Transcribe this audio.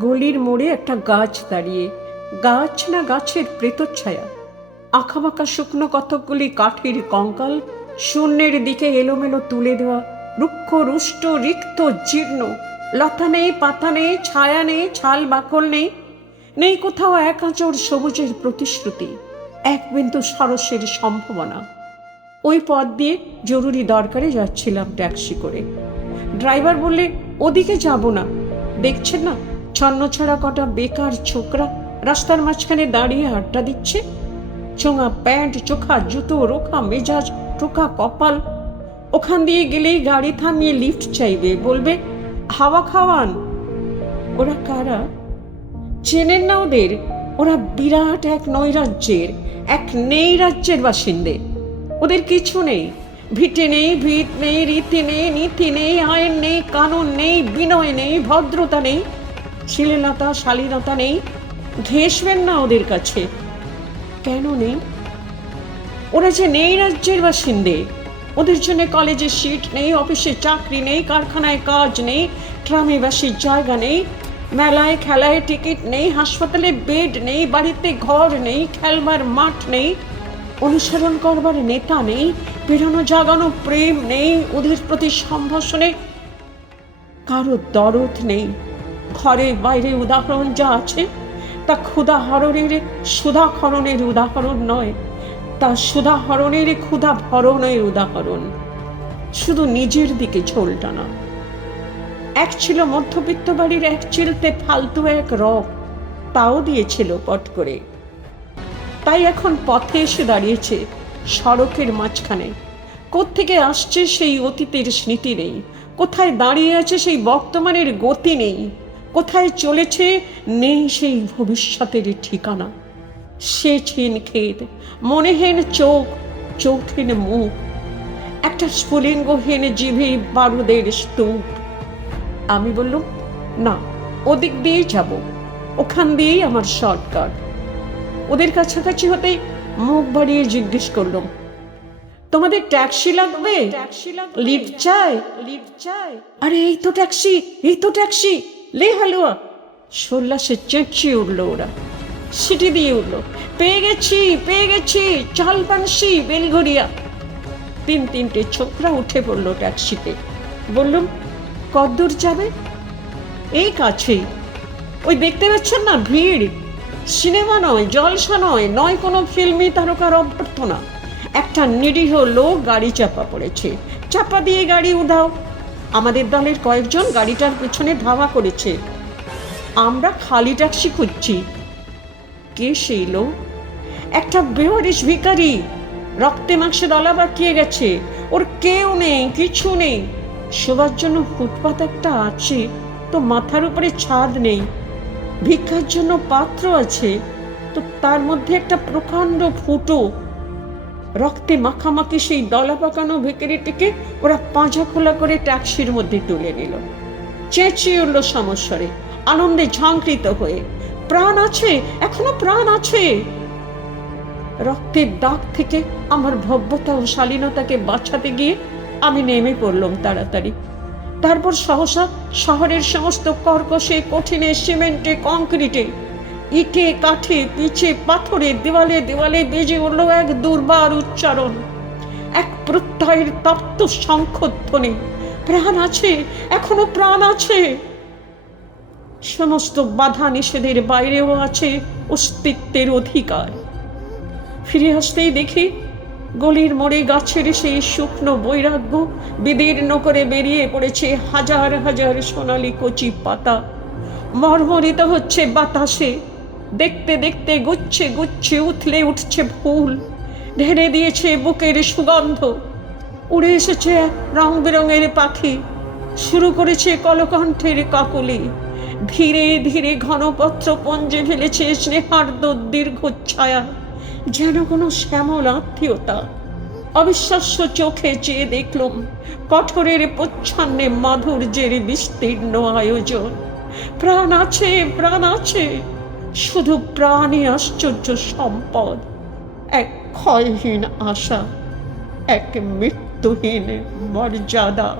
গলির মোড়ে একটা গাছ দাঁড়িয়ে, গাছ না গাছের প্রেতচ্ছায়া, আঁকাবাঁকা শুকনো কতকগুলি কাঠের কঙ্কাল শূন্যের দিকে এলোমেলো তুলে দেওয়া, রুক্ষ রুষ্ট রিক্ত জীর্ণ, লতা নেই, পাতা নেই, ছায়া নেই, ছাল বাকল নেই, নেই কোথাও এক আঁচড় সবুজের প্রতিশ্রুতি, এক বিন্দু সরসের সম্ভাবনা। ওই পথ দিয়ে জরুরি দরকারে যাচ্ছিলাম ট্যাক্সি করে। ড্রাইভার বললে, ওদিকে যাব না, দেখছেন না ছন্নছাড়া কটা বেকার ছোকরা রাস্তার মাঝখানে দাঁড়িয়ে আড্ডা দিচ্ছে, চোঙা প্যান্ট, চোখা জুতো, রোখা মেজাজ, টোকা কপাল। ওখান দিয়ে গেলেই গাড়ি থামিয়ে লিফট চাইবে, বলবে হাওয়া খাওয়ান। ওরা কারা? চেনেন না ওদের? ওরা বিরাট এক নৈরাজ্যের, এক নেই রাজ্যের বাসিন্দে। ওদের কিছু নেই, ভিটে নেই, ভিত নেই, রীতি নেই, নীতি নেই, আইন নেই, কানুন নেই, বিনয় নেই, ভদ্রতা নেই, শ্লীলতা শালীনতা নেই। ঘেঁষবেন না ওদের কাছে। কেন নেই? ওরা যে নেই রাজ্যের বাসিন্দে। ওদের জন্য কলেজে সিট নেই, অফিসে চাকরি নেই, কারখানায় কাজ নেই, ট্রামে বাসির জায়গা নেই, মেলায় খেলায় টিকিট নেই, হাসপাতালে বেড নেই, বাড়িতে ঘর নেই, খেলবার মাঠ নেই, অনুসরণ করবার নেতা নেই, পেরানো জাগানো প্রেম নেই, ওদের প্রতি সম্ভাষণে কারো দরদ নেই। ঘরে বাইরে উদাহরণ যা আছে তা ক্ষুধাহরণের সুধাহরণের উদাহরণ নয়, তা সুধাহরণের ক্ষুধা ভরণের উদাহরণ। শুধু নিজের দিকে ঝোল টানা। এক ছিল মধ্যবিত্ত বাড়ির এক চিলতে ফালতু এক রক, তাও দিয়েছিল পট করে। তাই এখন পথে এসে দাঁড়িয়েছে সড়কের মাঝখানে। কোত্থেকে আসছে সেই অতীতের স্মৃতি নেই, কোথায় দাঁড়িয়ে আছে সেই বর্তমানের গতি নেই, কোথায় চলেছে নেই সেই ভবিষ্যতের ঠিকানা। সে ছিন ক্ষেত, মনেহীন চোখ, চোখহীন মুখ, একটা স্ফুলিঙ্গহীন জিভে বারুদের স্তূপ। আমি বললাম, না, ওদিক দিয়েই যাব, ওখান দিয়েই আমার শর্টকাট। ওদের কাছাকাছি হতেই মুখ বাড়িয়ে জিজ্ঞেস করলাম, তোমাদের ট্যাক্সি লাগবে? লিফট চাই? আরে এই তো ট্যাক্সি, এই তো ট্যাক্সি, লে হালুয়া। সোল্লাসে চেঁচিয়ে উঠলো ওরা, সিটি দিয়ে উঠলো, পেয়ে গেছি, পেয়ে গেছি, চাল পানসি, বেলঘরিয়া। তিনটে ছোকরা উঠে পড়লো ট্যাক্সিতে। বললুম, কতদূর যাবে? এই কাছেই। ওই দেখতে পাচ্ছেন না ভিড়? সিনেমা নয়, জলসা নয়, নয় কোনো ফিল্মি তারকার অভ্যর্থনা। একটা নিরীহ লোক গাড়ি চাপা পড়েছে, চাপা দিয়ে গাড়ি উঠাও। আমাদের দলের কয়েকজন গাড়িটার পেছনে ধাওয়া করেছে। আমরা খালি ট্যাক্সি খুঁজছি। কে সেই লোক? একটা বেওয়ারিশ ভিখারি, রক্তে মাংসে দলা বাকিয়ে গেছে। ওর কেউ নেই, কিছু নেই। শোবার জন্য ফুটপাত একটা আছে, তো মাথার উপরে ছাদ নেই। ভিক্ষার জন্য পাত্র আছে, তো তার মধ্যে একটা প্রকাণ্ড ফুটো। রক্তে মাখামাখি সেই দলা পাকানো ভিখারিটিকে ওরা পাঁজা খোলা করে ট্যাক্সির মধ্যে তুলে নিল। চেঁচিয়ে উঠল সমস্বরে, আনন্দে ঝাঁকৃত হয়ে, প্রাণ আছে, এখনো প্রাণ আছে। রক্তের দাগ থেকে আমার ভব্যতা ও শালীনতাকে বাঁচাতে গিয়ে আমি নেমে পড়লাম তাড়াতাড়ি। তারপর সহসা শহরের সমস্ত কর্কশে, কঠিনে, সিমেন্টে, কংক্রিটে, ইটে, কাঠে, পিচে, পাথরে, দেওয়ালে দেওয়ালে বেজে উঠল এক দুর্বার উচ্চারণ, এক প্রত্যয়ের তপ্ত শঙ্খধ্বনি। প্রাণ আছে, এখনো প্রাণ আছে। সমস্ত বাধা নিষেধের বাইরেও আছে অস্তিত্বের অধিকার। ফিরে আসতেই দেখি গলির মোড়ে গাছের সেই শুকনো বৈরাগ্য বিদীর্ণ করে বেরিয়ে পড়েছে হাজার হাজার সোনালি কচি পাতা। মর্মরিত হচ্ছে বাতাসে। দেখতে দেখতে গুচ্ছে গুচ্ছে উথলে উঠছে ফুল, ঢেলে দিয়েছে বুকের সুগন্ধ। উড়ে এসেছে রং বেরঙের পাখি, শুরু করেছে কলকণ্ঠের কাকলি। ধীরে ধীরে ঘনপত্র পঞ্জে ফেলেছে স্নেহার্দ দীর্ঘ ছায়া, যেন কোনো শ্যামল আত্মীয়তা। অবিশ্বাস্য চোখে চেয়ে দেখলুম কঠোরের প্রচ্ছন্নে মাধুর্যের বিস্তীর্ণ আয়োজন। প্রাণ আছে, প্রাণ আছে, শুধু প্রাণই আশ্চর্য সম্পদ। এক ক্ষয়হীন আশা, এক মৃত্যুহীন মর্যাদা।